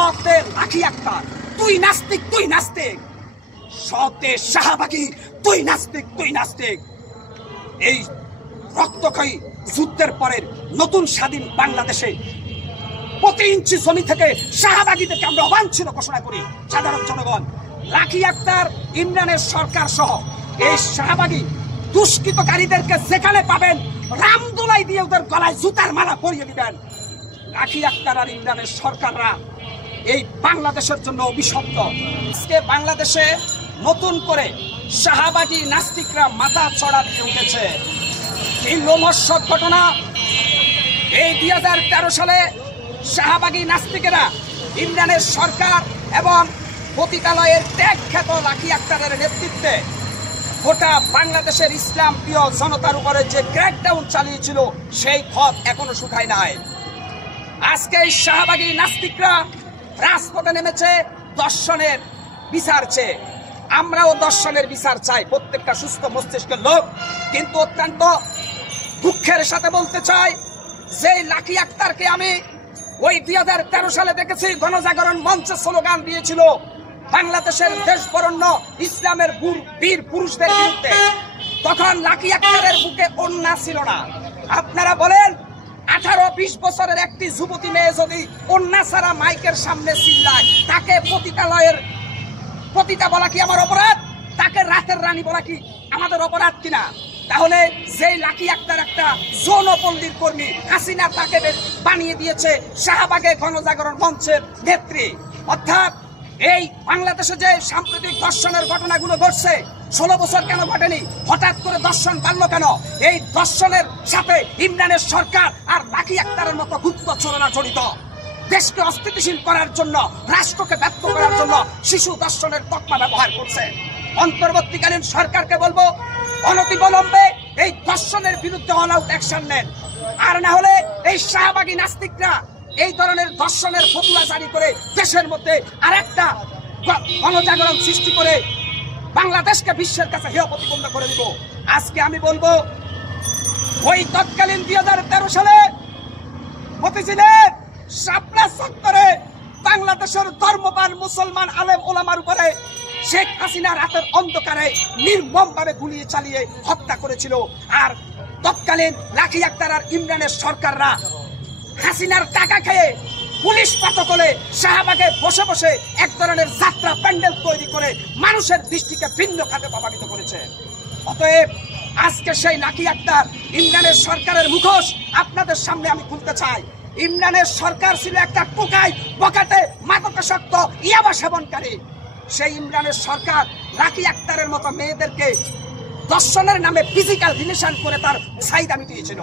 সতে লাখি আক্তার তুই নাস্তিক, তুই নাস্তিক। সতে শাহবাগী তুই নাস্তিক, তুই নাস্তিক। এই রক্তক্ষয়ী যুদ্ধের পরের নতুন স্বাধীন বাংলাদেশে প্রতি ইঞ্চি জমি থেকে শাহবাগীদেরকে আমরা অবাঞ্ছিত ঘোষণা করি। সাধারণ জনগণ, লাখি আক্তার, ইমরানের সরকার সহ এই শাহবাগী দুষ্কৃতকারীদেরকে যেখানে পাবেন রামদোলাই দিয়ে ওদের গলায় জুতার মালা পরিয়ে দিবেন। লাখি আক্তার আর ইমরানের সরকাররা এই বাংলাদেশের জন্য অভিশপ্ত। আজকে বাংলাদেশে নতুন করে শাহবাগী নাস্তিকরা মাথা চড়া দিয়ে উঠেছে। এই লোমহর্ষক ঘটনা, এই 2013 সালে শাহবাগী নাস্তিকেরা ইমরানের সরকার এবং পতিতালয়ের ত্যাগ খ্যাত লাখি আক্তারের নেতৃত্বে গোটা বাংলাদেশের ইসলাম প্রিয় জনতার উপরে যে ক্র্যাকডাউন চালিয়েছিল সেই ক্ষত এখনো শুকায় নাই। আজকে এই শাহবাগী নাস্তিকরা রাজপথে নেমেছে দর্শনের বিচার চেয়ে। আমরাও দর্শনের বিচার চাই, প্রত্যেকটা সুস্থ মস্তিষ্কের লোক। কিন্তু অত্যন্ত দুঃখের সাথে বলতে চাই যে লাখি আক্তারকে আমি ওই 2013 সালে দেখেছি গণজাগরণ মঞ্চে স্লোগান দিয়েছিল বাংলাদেশের দেশ বরণ্য ইসলামের বীর পুরুষদের বিরুদ্ধে। তখন লাখি আক্তারের বুকে ওন্না ছিল না। আপনারা বলেন 18-20 বছরের একটি যুবতী মেয়ে যদি ওন্না ছাড়া মাইকের সামনে চিল্লায়, তাকে পতিতালয়ের পতিতা বলা কি আমার অপরাধ? তাকে রাতের রানী বলা কি আমাদের অপরাধ কিনা? তাহলে যেই লাখি আক্তার একটা যৌনপল্লীর কর্মী, হাসিনা তাকে বানিয়ে দিয়েছে শাহবাগে গণজাগরণ মঞ্চের নেত্রী। অর্থাৎ এই বাংলাদেশে যে সাম্প্রতিক ধর্ষণের ঘটনাগুলো ঘটছে, 16 বছর কেন ঘটেনি? হঠাৎ করে ধর্ষণ বাড়লো কেন? এই ধর্ষণের সাথে ইমরানের সরকার আর লাখি আক্তারের মতো গুপ্তচররা জড়িত। দেশকে অস্থিতিশীল করার জন্য, রাষ্ট্রকে ব্যর্থ করার জন্য শিশু ধর্ষণের তকমা ব্যবহার করছে। অন্তর্বর্তীকালীন সরকারকে বলবো অনতিবিলম্বে এই ধর্ষণের বিরুদ্ধে অল আউট অ্যাকশন নেন। আর না হলে এই শাহবাগী নাস্তিকরা এই ধরনের ধর্ষণের ফতুয়া জারি করে দেশের মধ্যে আরেকটা গণজাগরণ সৃষ্টি করে বাংলাদেশকে বিশ্বের কাছে হেয় প্রতিপন্ন করে দিব। আজকে আমি বলবো ওই তৎকালীন 2013 সালে মতিঝিলের শাপলা চত্বরে বাংলাদেশের ধর্মপ্রাণ মুসলমান আলেম ওলামার উপরে শেখ হাসিনা রাতের অন্ধকারে নির্মমভাবে গুলি চালিয়ে হত্যা করেছিল। আর তৎকালীন লাখি আক্তার আর ইমরানের সরকাররা হাসিনার টাকা খেয়ে পুলিশ প্রটোকলে শাহবাগে বসে বসে এক ধরনের যাত্রা প্যান্ডেল তৈরি করে মানুষের দৃষ্টিকে ভিন্ন খাতে প্রভাবিত করেছে। অতএব আজকে সেই লাখি আক্তার ইমরানের সরকারের মুখোশ আপনাদের সামনে আমি খুলতে চাই। ইমরানের সরকার ছিল একটা টোকাই বকাটে মাদকাসক্ত ইয়াবা সেবনকারী। সেই ইমরানের সরকার লাখি আক্তারের মতো মেয়েদেরকে ধর্ষণের নামে ফিজিক্যাল রিলেশন করে তার চাহিদা মিটিয়েছিল।